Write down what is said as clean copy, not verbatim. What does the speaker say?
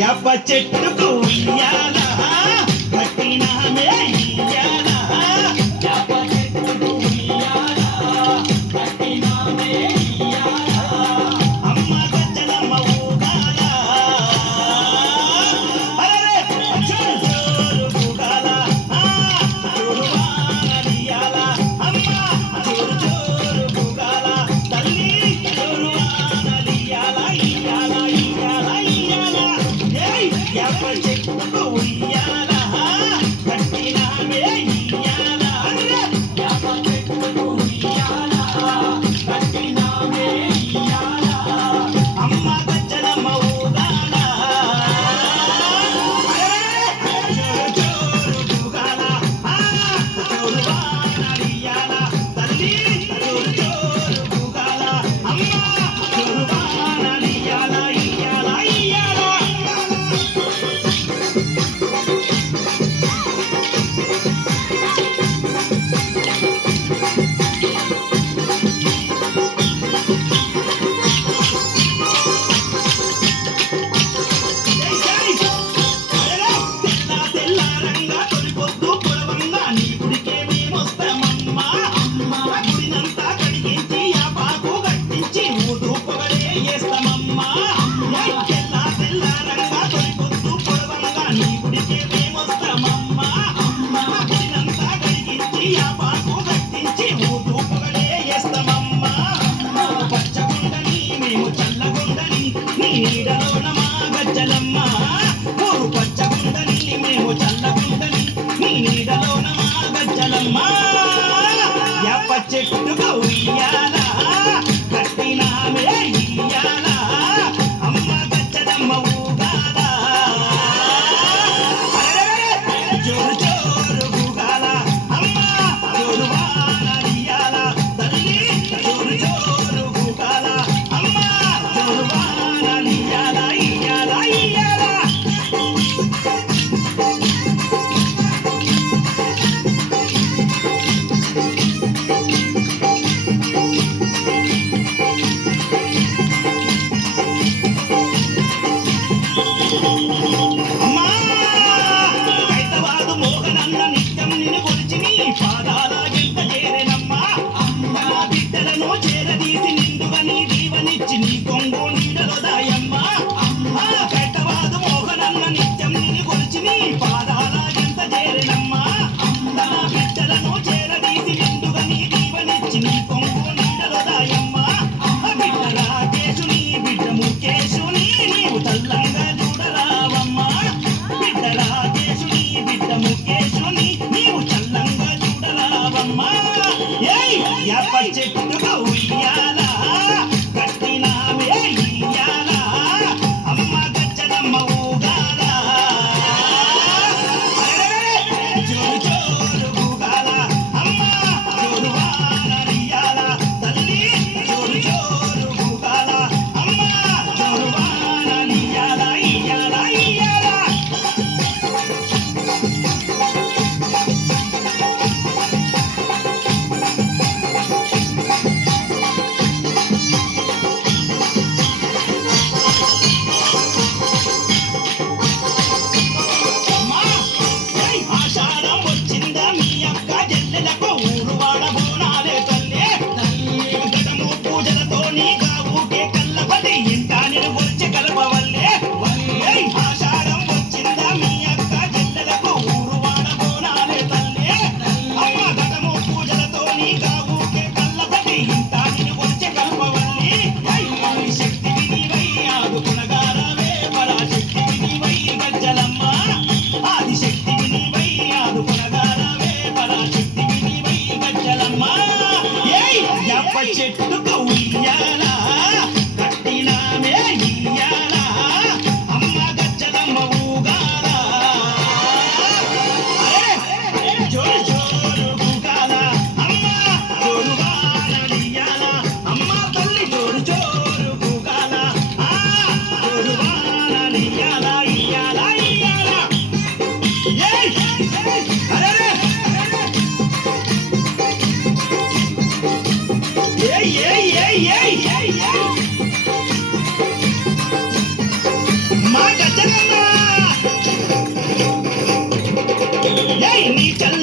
యాప చెట్టుకు ఉయ్యాలా కట్టినామే ఇయ్యాలా యాప చెట్టుకు ఉయ్యాలా కట్టినామే ఇయ్యాలా అమ్మ గజ్జలమ్మ ఊగాలా అరే జోరు జోరు ఊగాలా జోరు వానలియాలా అమ్మ జోరు జోరు ఊగాలా తల్లి జోరు వానలియాలా ఇయ్యాలా ఇయ్యాలా ఇయ్యాలా యాప చెట్టుకు ఉయ్యాలా కట్టినామే ఇయ్యాలా యాప చెట్టుకు ఉయ్యాలా కట్టినామే ఇయ్యాలా అమ్మ గజ్జలమ్మ ఊగాలా జోరు జోరు ఊగాలా జోరు వానలియాలా తల్లి జోరు జోరు ఊగాలా అమ్మ జోరు వానలియాలా ఇయ్యాలా ఇయ్యాలా తెల్లారంగా తొలిపొద్దు పొడవంగా నీ గుడికే మేమొస్తామమ్మా గుడినంతా కడిగించి ఆ పాకు కట్టించి ఊదు పొగలే వేస్తామమ్మా తెల్లారంగా తొలిపొద్దు పొడవంగా నీ గుడికే మేమొస్తామమ్మా గుడినంతా కడిగించి ఆ పాకు కట్టించి ఊదు పొగలే వేస్తామమ్మా పచ్చగుండని మేము చల్లగుండని నీ నీడలోన మా గజ్జలమ్మ ఊరు పచ్చగుండని మేము చల్లగుండని నీ నీడలోన మా గజ్జలమ్మ యాప చెట్టుకు ఉయ్యాలా కట్టినామే ఇయ్యాలా అమ్మ గజ్జలమ్మ ఊగాలా జోరు జోరు ఊగాలా అమ్మ జోరు వానలియాలా తల్లి జోరు జోరు ఊగాలా అమ్మ జోరు వానలియాలా ఇయ్యాలా ఇయ్యాలా అమ్మా హైదరాబాదు మోహనన్న నిత్యం నిన్ను కొలిచి నీ పాదాల గింత చేరెనమ్మా నా బిడ్డలను చేరదీసి నిండుగా నీ దీవనిచ్చి నీ కొంగు నీడలో దాయమ్మా హైదరాబాదు మోహనన్న నిత్యం నిన్ను కొలిచి నీ పాదాల గింత చేరెనమ్మా నా బిడ్డలను చేరదీసి నిండుగా నీ దీవనిచ్చి నీ కొంగు నీడలో దాయమ్మా బిడ్డ రాకేశుని బిడ్డ ముఖేశుని నీవు తల్లంగా చూడరావమ్మా బిడ్డ రాకేశుని బిడ్డ ముఖేశుని నీవు చల్లంగా చూడరావమ్మా యాప చెట్టుకు ఉయ్యాలా కట్టినామే ఇయ్యాలా అమ్మ గజ్జలమ్మ ఊగాలా జోరు జోరు ఊగాలా అమ్మ జోరు వానలియాలా తల్లి జోరు జోరు ఊగాలా అమ్మ జోరు వానలియాలా ఇయ్యాలా ఇయ్యాలా ఏయ్ ఏయ్ ఏయ్ మా గజనన్న ఏయ్ నీ చల్ల